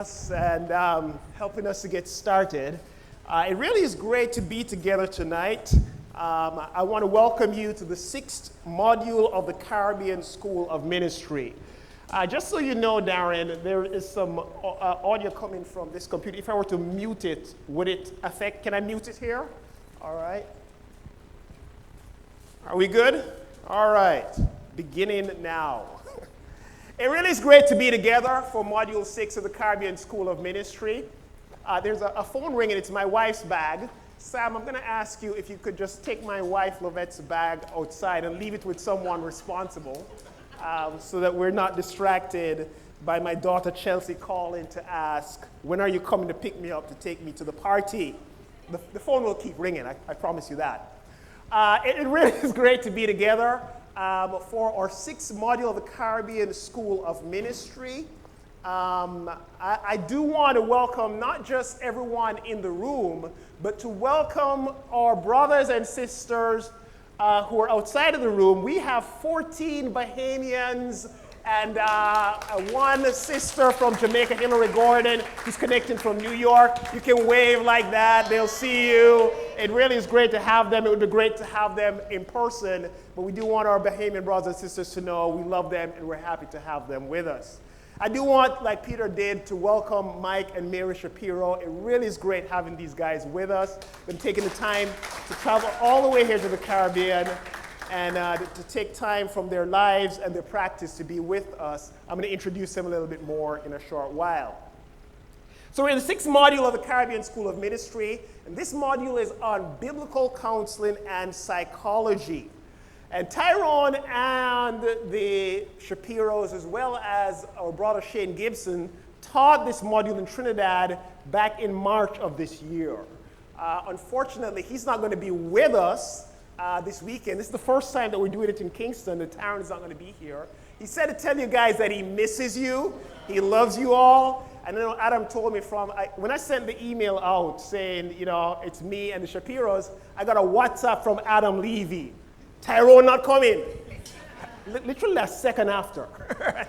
Us and helping us to get started. It really is great to be together tonight. I want to welcome you to the 6th module of the Caribbean School of Ministry. Just so you know, Darren, there is some audio coming from this computer. If I were to mute it, would it affect? Can I mute it here? All right. Are we good? All right. Beginning now. It really is great to be together for Module 6 of the Caribbean School of Ministry. There's a phone ringing. It's my wife's bag. Sam, I'm going to ask you if you could just take my wife, Lovette's bag outside and leave it with someone responsible so that we're not distracted by my daughter Chelsea calling to ask, when are you coming to pick me up to take me to the party? The phone will keep ringing, I promise you that. It really is great to be together. For our 6th module of the Caribbean School of Ministry. I do want to welcome not just everyone in the room, but to welcome our brothers and sisters who are outside of the room. We have 14 Bahamians and one sister from Jamaica, Hillary Gordon, who's connecting from New York. You can wave like that. They'll see you. It really is great to have them. It would be great to have them in person. But we do want our Bahamian brothers and sisters to know we love them and we're happy to have them with us. I do want, like Peter did, to welcome Mike and Mary Shapiro. It really is great having these guys with us. Them taking the time to travel all the way here to the Caribbean and to take time from their lives and their practice to be with us. I'm going to introduce them a little bit more in a short while. So we're in the 6th module of the Caribbean School of Ministry, and this module is on biblical counseling and psychology. And Tyrone and the Shapiros, as well as our brother Shane Gibson, taught this module in Trinidad back in March of this year. Unfortunately, he's not going to be with us this weekend. This is the first time that we're doing it in Kingston. The Tyrone is not going to be here. He said to tell you guys that he misses you. He loves you all. And then Adam told me when I sent the email out saying, it's me and the Shapiros, I got a WhatsApp from Adam Levy. Tyrone not coming. Literally a second after.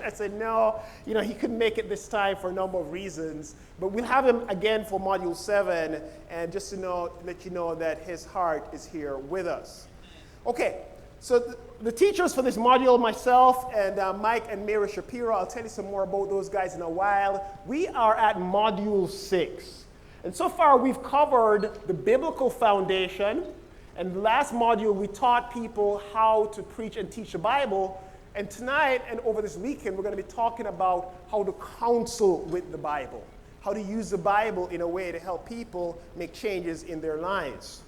I said, no, he couldn't make it this time for a number of reasons. But we'll have him again for Module 7, and just to let you know that his heart is here with us. Okay, so the teachers for this module, myself and Mike and Mary Shapiro, I'll tell you some more about those guys in a while. We are at Module 6. And so far we've covered the biblical foundation. And the last module, we taught people how to preach and teach the Bible. And tonight and over this weekend, we're going to be talking about how to counsel with the Bible, how to use the Bible in a way to help people make changes in their lives.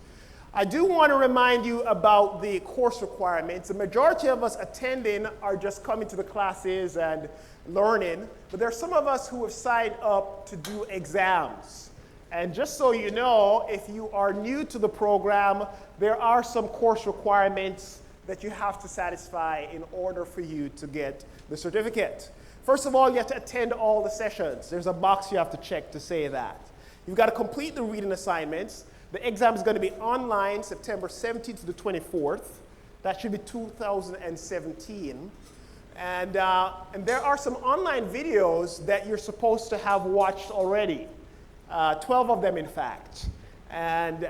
I do want to remind you about the course requirements. The majority of us attending are just coming to the classes and learning, but there are some of us who have signed up to do exams. And just so you know, if you are new to the program, there are some course requirements that you have to satisfy in order for you to get the certificate. First of all, you have to attend all the sessions. There's a box you have to check to say that. You've got to complete the reading assignments. The exam is going to be online September 17th to the 24th. That should be 2017. And there are some online videos that you're supposed to have watched already. 12 of them, in fact. And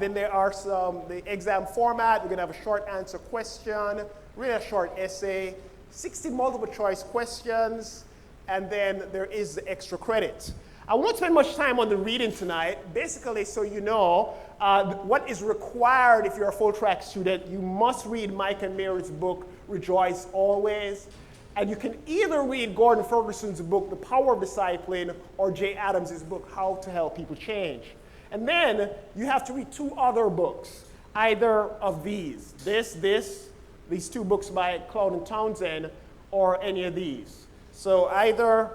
then there are the exam format. We're going to have a short answer question, really a short essay, 60 multiple choice questions, and then there is the extra credit. I won't spend much time on the reading tonight. Basically, so you know, what is required if you're a full track student, you must read Mike and Mary's book, Rejoice Always. And you can either read Gordon Ferguson's book, The Power of Discipling, or Jay Adams' book, How to Help People Change. And then you have to read 2 other books, either of these two books by Cloud and Townsend, or any of these. So either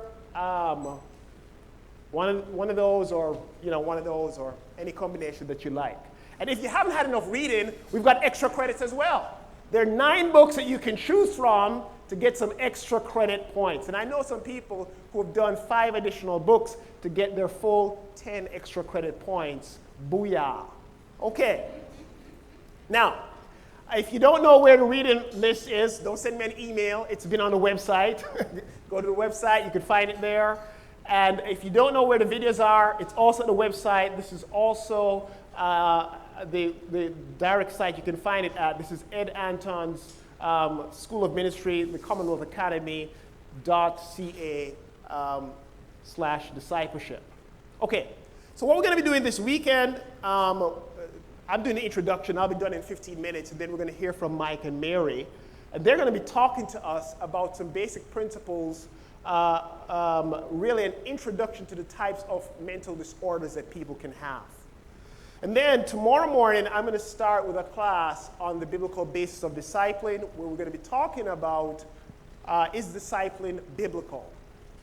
one of those, or one of those, or any combination that you like. And if you haven't had enough reading, we've got extra credits as well. There are 9 books that you can choose from to get some extra credit points. And I know some people who have done 5 additional books to get their full 10 extra credit points. Booyah. Okay. Now, if you don't know where the reading list is, don't send me an email. It's been on the website. Go to the website. You can find it there. And if you don't know where the videos are, it's also on the website. This is also the direct site you can find it at. This is Ed Anton's School of Ministry, the Commonwealth Academy .ca/discipleship. Okay, so what we're going to be doing this weekend, I'm doing the introduction. I'll be done in 15 minutes, and then we're going to hear from Mike and Mary. And they're going to be talking to us about some basic principles, really an introduction to the types of mental disorders that people can have. And then tomorrow morning, I'm going to start with a class on the biblical basis of discipline, where we're going to be talking about is discipline biblical?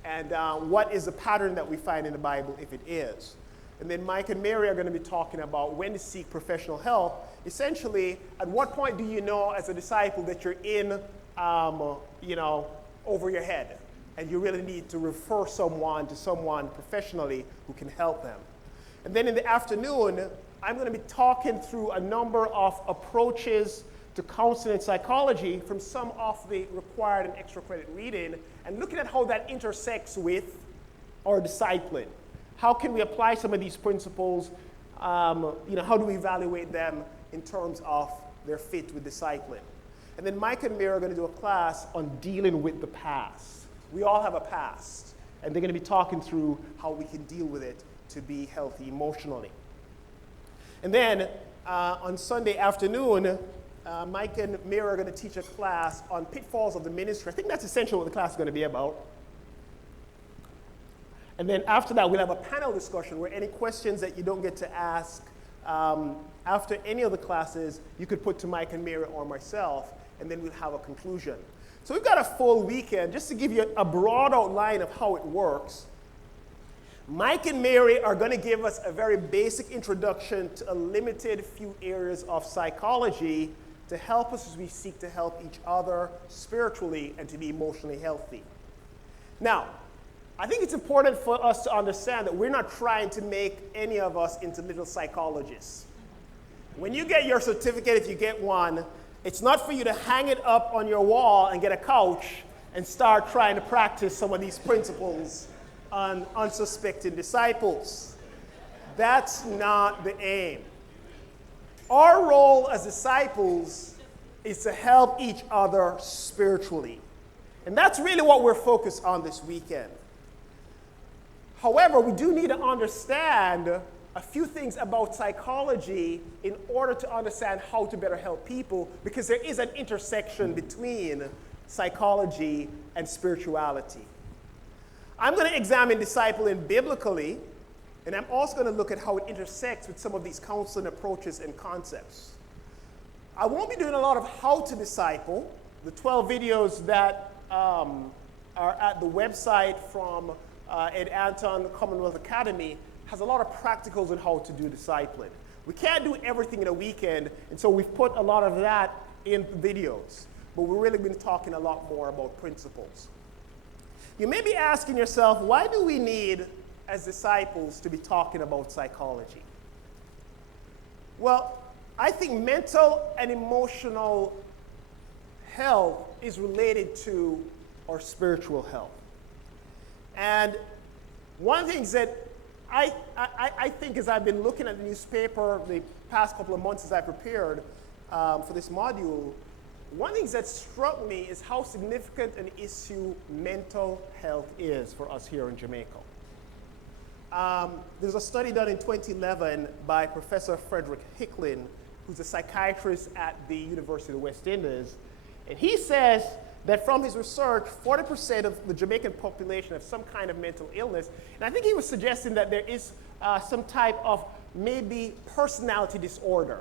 And what is the pattern that we find in the Bible if it is? And then Mike and Mary are going to be talking about when to seek professional help. Essentially, at what point do you know as a disciple that you're in, over your head, and you really need to refer someone to someone professionally who can help them? And then in the afternoon, I'm going to be talking through a number of approaches to counseling and psychology from some of the required and extra credit reading, and looking at how that intersects with our discipline. How can we apply some of these principles? How do we evaluate them in terms of their fit with discipline? And then Mike and Mary are going to do a class on dealing with the past. We all have a past, and they're going to be talking through how we can deal with it to be healthy emotionally. And then on Sunday afternoon, Mike and Mary are going to teach a class on pitfalls of the ministry. I think that's essentially what the class is going to be about. And then after that, we'll have a panel discussion where any questions that you don't get to ask after any of the classes, you could put to Mike and Mary or myself, and then we'll have a conclusion. So we've got a full weekend. Just to give you a broad outline of how it works, Mike and Mary are going to give us a very basic introduction to a limited few areas of psychology to help us as we seek to help each other spiritually and to be emotionally healthy. Now, I think it's important for us to understand that we're not trying to make any of us into little psychologists. When you get your certificate, if you get one, it's not for you to hang it up on your wall and get a couch and start trying to practice some of these principles on unsuspecting disciples. That's not the aim. Our role as disciples is to help each other spiritually. And that's really what we're focused on this weekend. However, we do need to understand a few things about psychology in order to understand how to better help people, because there is an intersection between psychology and spirituality. I'm going to examine discipline biblically, and I'm also going to look at how it intersects with some of these counseling approaches and concepts. I won't be doing a lot of how to disciple. The 12 videos that are at the website from Ed Anton, the Commonwealth Academy, has a lot of practicals on how to do discipline. We can't do everything in a weekend, and so we've put a lot of that in videos. But we're really been talking a lot more about principles. You may be asking yourself, why do we need, as disciples, to be talking about psychology? Well, I think mental and emotional health is related to our spiritual health. And one of the things that I think as I've been looking at the newspaper the past couple of months as I prepared for this module, one of the things that struck me is how significant an issue mental health is for us here in Jamaica. There's a study done in 2011 by Professor Frederick Hicklin, who's a psychiatrist at the University of the West Indies, and he says that from his research, 40% of the Jamaican population have some kind of mental illness. And I think he was suggesting that there is some type of maybe personality disorder.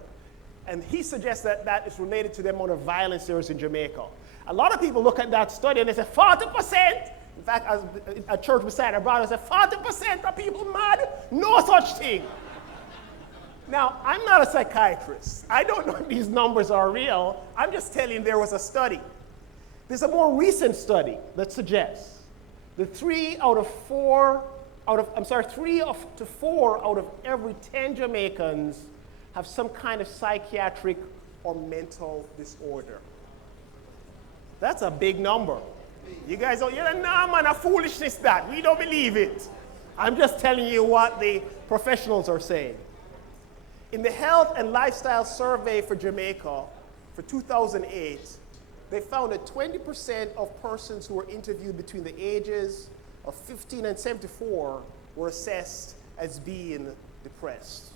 And he suggests that that is related to the amount of violence there is in Jamaica. A lot of people look at that study and they say 40%. In fact, as a church beside our brother said, 40% of people mad? No such thing. Now, I'm not a psychiatrist. I don't know if these numbers are real. I'm just telling you there was a study. There's a more recent study that suggests that 3 to 4 out of every 10 Jamaicans have some kind of psychiatric or mental disorder. That's a big number. You guys don't, you're like, no man, a foolishness that. We don't believe it. I'm just telling you what the professionals are saying. In the Health and Lifestyle Survey for Jamaica for 2008, they found that 20% of persons who were interviewed between the ages of 15 and 74 were assessed as being depressed.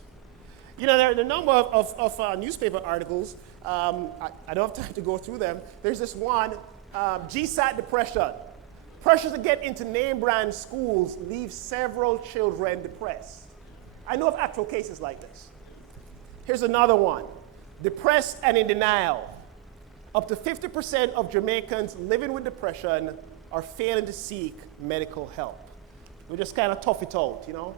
You know, there are a number of newspaper articles. I don't have time to go through them. There's this one, GSAT depression. Pressure to get into name brand schools leaves several children depressed. I know of actual cases like this. Here's another one, depressed and in denial. Up to 50% of Jamaicans living with depression are failing to seek medical help. We just kind of tough it out, you know.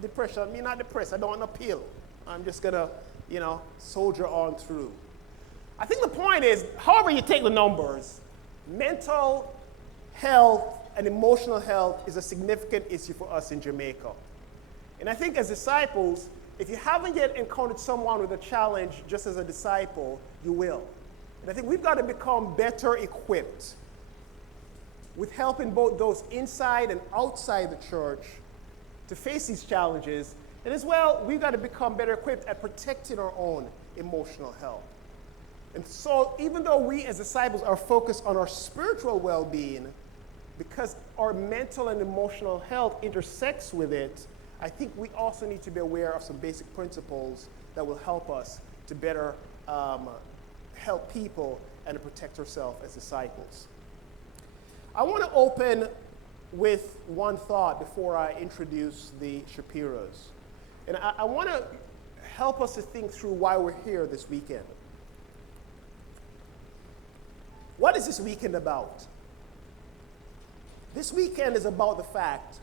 Depression, me not depressed, I don't want a pill. I'm just gonna, you know, soldier on through. I think the point is, however you take the numbers, mental health and emotional health is a significant issue for us in Jamaica. And I think as disciples, if you haven't yet encountered someone with a challenge just as a disciple, you will. And I think we've got to become better equipped with helping both those inside and outside the church to face these challenges. And as well, we've got to become better equipped at protecting our own emotional health. And so even though we as disciples are focused on our spiritual well-being, because our mental and emotional health intersects with it, I think we also need to be aware of some basic principles that will help us to better help people and to protect ourselves as disciples. I want to open with one thought before I introduce the Shapiros. And I want to help us to think through why we're here this weekend. What is this weekend about? This weekend is about the fact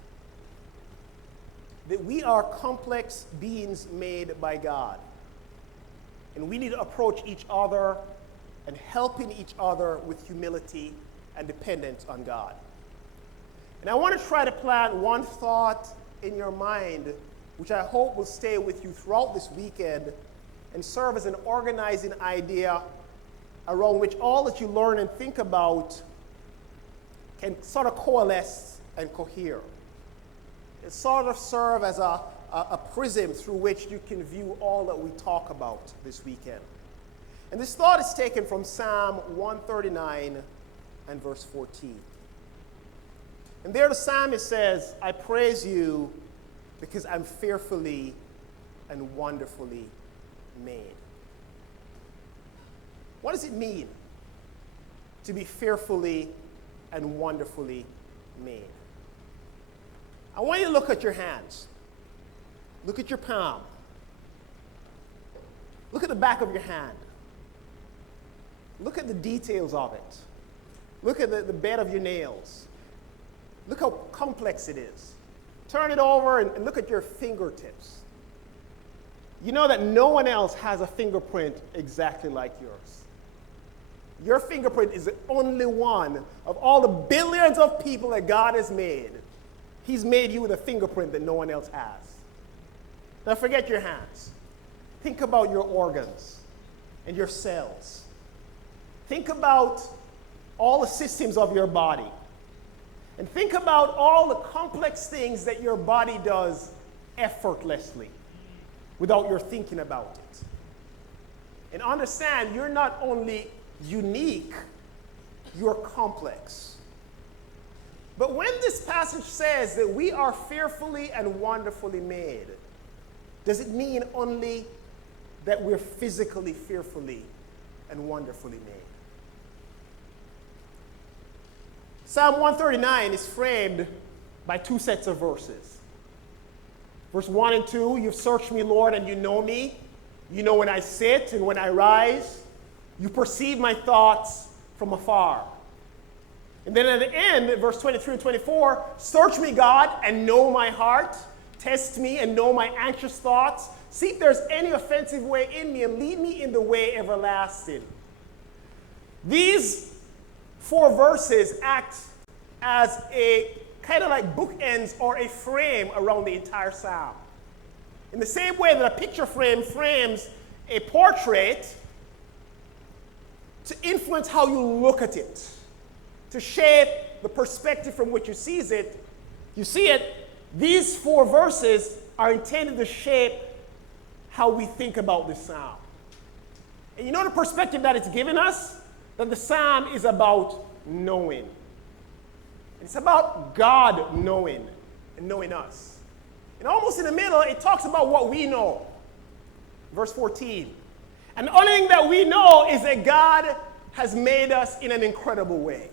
that we are complex beings made by God. And we need to approach each other and helping each other with humility and dependence on God. And I want to try to plant one thought in your mind, which I hope will stay with you throughout this weekend and serve as an organizing idea around which all that you learn and think about can sort of coalesce and cohere. It sort of serve as a prism through which you can view all that we talk about this weekend. And this thought is taken from Psalm 139 and verse 14. And there the psalmist says, I praise you because I'm fearfully and wonderfully made. What does it mean to be fearfully and wonderfully made? I want you to look at your hands. Look at your palm. Look at the back of your hand. Look at the details of it. Look at the bed of your nails. Look how complex it is. Turn it over and look at your fingertips. You know that no one else has a fingerprint exactly like yours. Your fingerprint is the only one of all the billions of people that God has made. He's made you with a fingerprint that no one else has. Now forget your hands. Think about your organs and your cells. Think about all the systems of your body. And think about all the complex things that your body does effortlessly without your thinking about it. And understand, you're not only unique, you're complex. But when this passage says that we are fearfully and wonderfully made, does it mean only that we're physically fearfully and wonderfully made? Psalm 139 is framed by two sets of verses. Verse 1 and 2, you've searched me, Lord, and you know me. You know when I sit and when I rise. You perceive my thoughts from afar. And then at the end, verse 23 and 24, search me, God, and know my heart. Test me and know my anxious thoughts. See if there's any offensive way in me and lead me in the way everlasting. These four verses act as a kind of like bookends or a frame around the entire psalm. In the same way that a picture frame frames a portrait to influence how you look at it. to shape the perspective from which you see it, these 4 verses are intended to shape how we think about this psalm. And you know the perspective that it's given us? That the psalm is about knowing. It's about God knowing and knowing us. And almost in the middle, it talks about what we know. Verse 14. And the only thing that we know is that God has made us in an incredible way.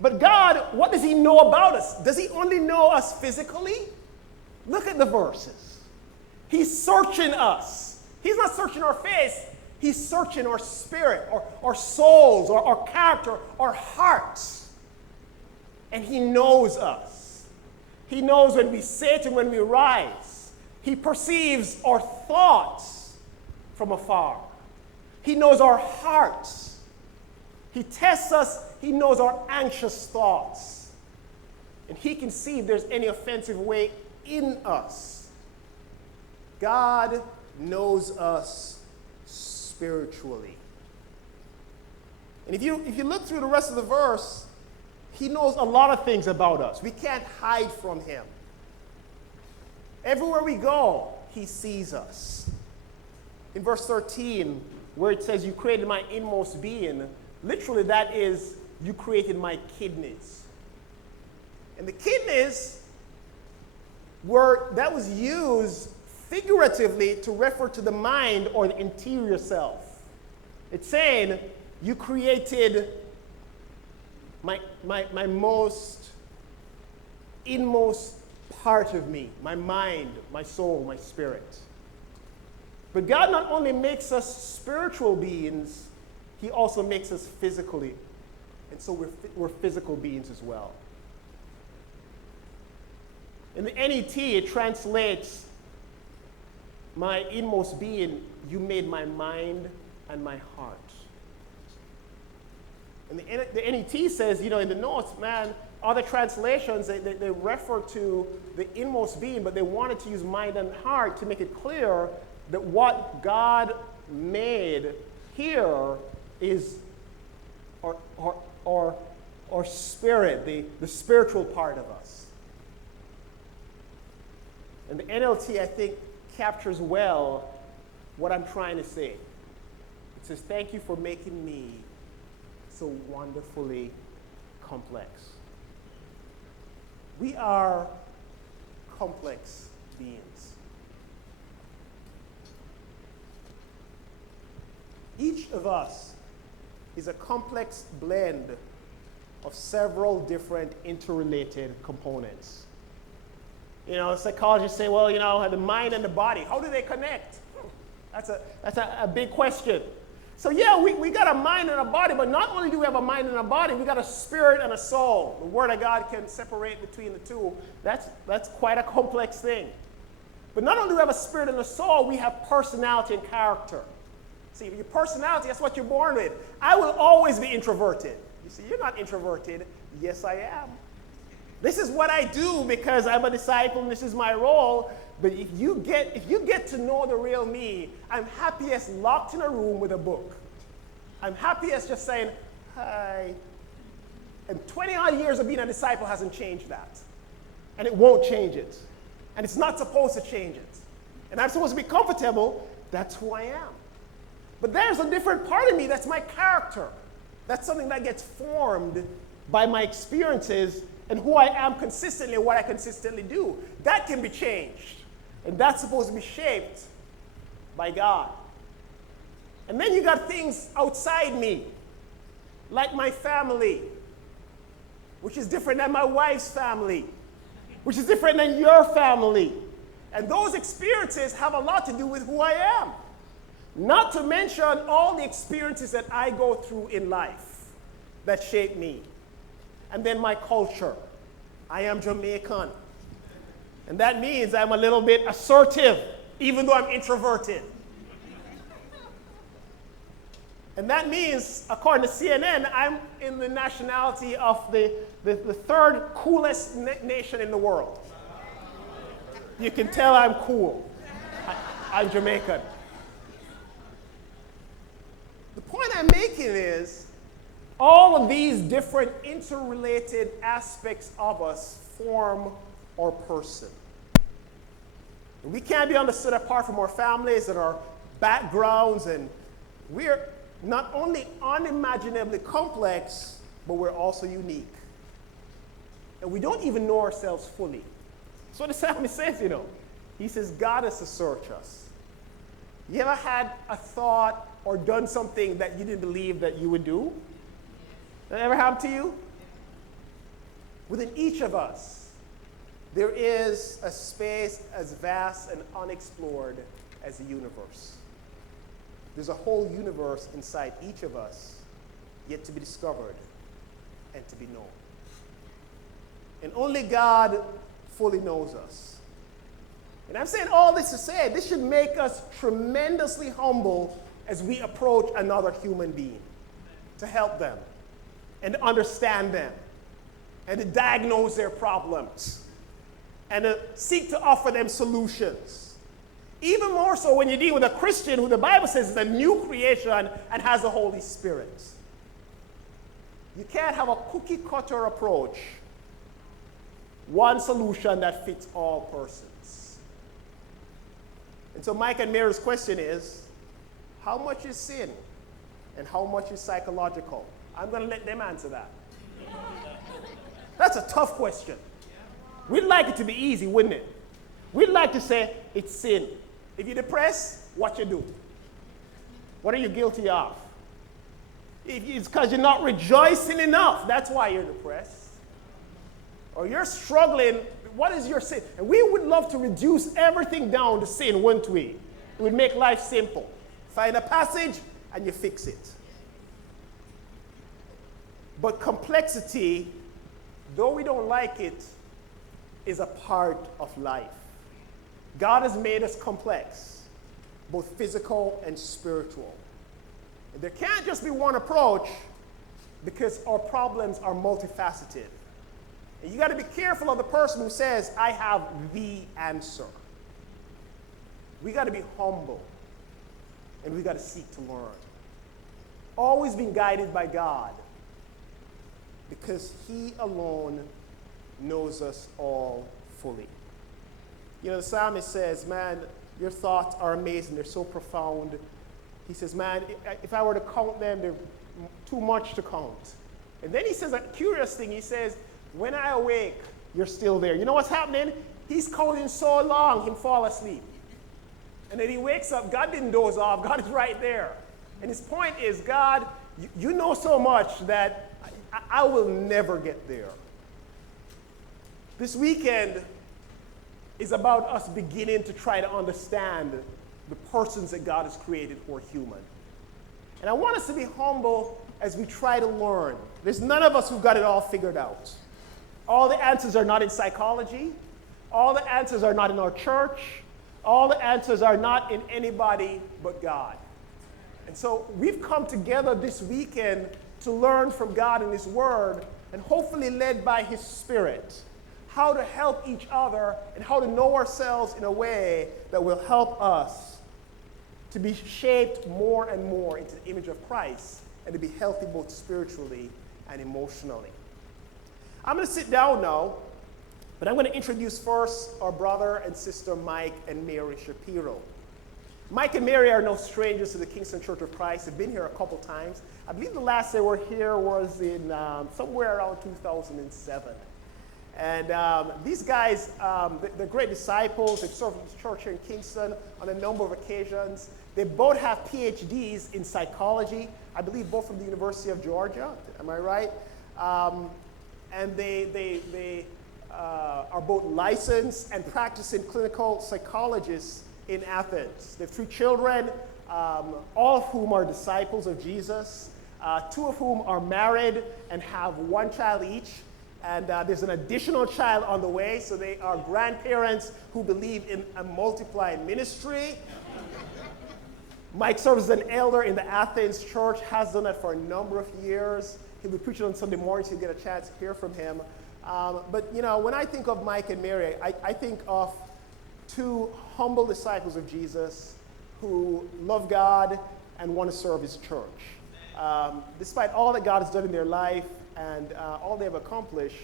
But God, what does he know about us? Does he only know us physically? Look at the verses. He's searching us. He's not searching our face. He's searching our spirit, our souls, our character, our hearts. And he knows us. He knows when we sit and when we rise. He perceives our thoughts from afar. He knows our hearts. He tests us. He knows our anxious thoughts. And he can see if there's any offensive way in us. God knows us spiritually. And if you look through the rest of the verse, he knows a lot of things about us. We can't hide from him. Everywhere we go, he sees us. In verse 13, where it says, you created my inmost being, literally that is, you created my kidneys. And the kidneys that was used figuratively to refer to the mind or the interior self. It's saying, you created my most inmost part of me, my mind, my soul, my spirit. But God not only makes us spiritual beings, he also makes us physically. And so we're physical beings as well. In the NET, it translates, my inmost being, you made my mind and my heart. And the NET says, in the notes, other translations, they refer to the inmost being, but they wanted to use mind and heart to make it clear that what God made here is our spirit, the spiritual part of us. And the NLT, I think, captures well what I'm trying to say. It says, thank you for making me so wonderfully complex. We are complex beings. Each of us is a complex blend of several different interrelated components. Psychologists say, well, the mind and the body, how do they connect? That's a big question. So yeah, we got a mind and a body, but not only do we have a mind and a body, we got a spirit and a soul. The Word of God can separate between the two. That's quite a complex thing. But not only do we have a spirit and a soul, we have personality and character. See, your personality, that's what you're born with. I will always be introverted. You see, you're not introverted. Yes, I am. This is what I do because I'm a disciple and this is my role. But if you get to know the real me, I'm happiest locked in a room with a book. I'm happiest just saying, hi. And 20-odd years of being a disciple hasn't changed that. And it won't change it. And it's not supposed to change it. And I'm supposed to be comfortable. That's who I am. But there's a different part of me that's my character. That's something that gets formed by my experiences and who I am consistently, what I consistently do. That can be changed. And that's supposed to be shaped by God. And then you got things outside me, like my family, which is different than my wife's family, which is different than your family. And those experiences have a lot to do with who I am. Not to mention all the experiences that I go through in life that shape me. And then my culture. I am Jamaican. And that means I'm a little bit assertive, even though I'm introverted. And that means, according to CNN, I'm in the nationality of the third coolest nation in the world. You can tell I'm cool. I'm Jamaican. The point I'm making is, All of these different interrelated aspects of us form our person. And we can't be understood apart from our families and our backgrounds, and we're not only unimaginably complex, but we're also unique. And we don't even know ourselves fully. So the psalmist says, he says, God is to search us. You ever had a thought or done something that you didn't believe that you would do? That ever happened to you? Within each of us, there is a space as vast and unexplored as the universe. There's a whole universe inside each of us, yet to be discovered and to be known. And only God fully knows us. And I'm saying all this to say, this should make us tremendously humble as we approach another human being, to help them and to understand them and to diagnose their problems and to seek to offer them solutions. Even more so when you deal with a Christian who the Bible says is a new creation and has the Holy Spirit. You can't have a cookie cutter approach, one solution that fits all persons. And so Mike and Mary's question is, how much is sin and how much is psychological? I'm going to let them answer that. That's a tough question. We'd like it to be easy, wouldn't it? We'd like to say it's sin. If you're depressed, what you do? What are you guilty of? If it's because you're not rejoicing enough, that's why you're depressed. Or you're struggling, what is your sin? And we would love to reduce everything down to sin, wouldn't we? It would make life simple. Find a passage and you fix it. But complexity, though we don't like it, is a part of life. God has made us complex, both physical and spiritual. And there can't just be one approach because our problems are multifaceted. And you got to be careful of the person who says, I have the answer. We got to be humble, and we got to seek to learn. Always being guided by God, because He alone knows us all fully. The psalmist says, man, your thoughts are amazing. They're so profound. He says, man, if I were to count them, they're too much to count. And then he says a curious thing. He says, when I awake, you're still there. You know what's happening? He's counting so long, he'll fall asleep. And then he wakes up. God didn't doze off. God is right there. And his point is, God, you know so much that I will never get there. This weekend is about us beginning to try to understand the persons that God has created who are human. And I want us to be humble as we try to learn. There's none of us who got it all figured out. All the answers are not in psychology. All the answers are not in our church. All the answers are not in anybody but God. And so we've come together this weekend to learn from God and His Word, and hopefully led by His Spirit, how to help each other and how to know ourselves in a way that will help us to be shaped more and more into the image of Christ and to be healthy both spiritually and emotionally. I'm going to sit down now, but I'm going to introduce first our brother and sister Mike and Mary Shapiro. Mike and Mary are no strangers to the Kingston Church of Christ. They've been here a couple times. I believe the last they were here was in somewhere around 2007. And these guys, they're great disciples. They've served the church here in Kingston on a number of occasions. They both have PhDs in psychology, I believe both from the University of Georgia. Am I right? And they are both licensed and practicing clinical psychologists in Athens. They have 3 children, all of whom are disciples of Jesus, 2 of whom are married and have 1 child each. And there's an additional child on the way, so they are grandparents who believe in a multiplying ministry. Mike serves as an elder in the Athens church, has done that for a number of years. He'll be preaching on Sunday mornings, so you get a chance to hear from him. But when I think of Mike and Mary, I think of 2 humble disciples of Jesus who love God and want to serve His church. Despite all that God has done in their life and all they have accomplished,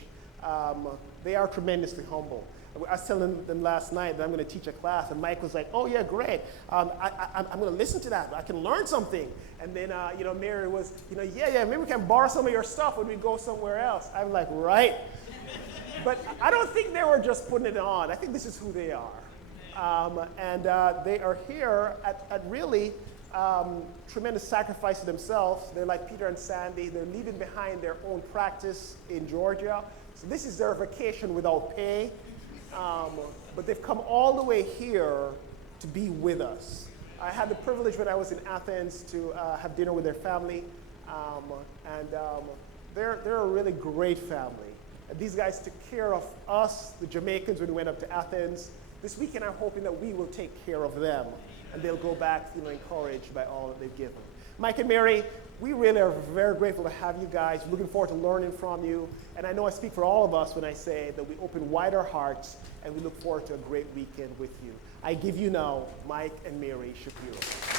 they are tremendously humble. I was telling them last night that I'm going to teach a class, and Mike was like, "Oh yeah, great. I'm going to listen to that. I can learn something." And then Mary was, yeah, maybe we can borrow some of your stuff when we go somewhere else. I'm like, right. But I don't think they were just putting it on. I think this is who they are, and they are here at really tremendous sacrifice to themselves. They're like Peter and Sandy. They're leaving behind their own practice in Georgia. So this is their vacation without pay. But they've come all the way here to be with us. I had the privilege when I was in Athens to have dinner with their family, and they're a really great family. And these guys took care of us, the Jamaicans, when we went up to Athens. This weekend I'm hoping that we will take care of them, and they'll go back encouraged by all that they've given. Mike and Mary, we really are very grateful to have you guys. Looking forward to learning from you. And I know I speak for all of us when I say that we open wide our hearts and we look forward to a great weekend with you. I give you now Mike and Mary Shapiro.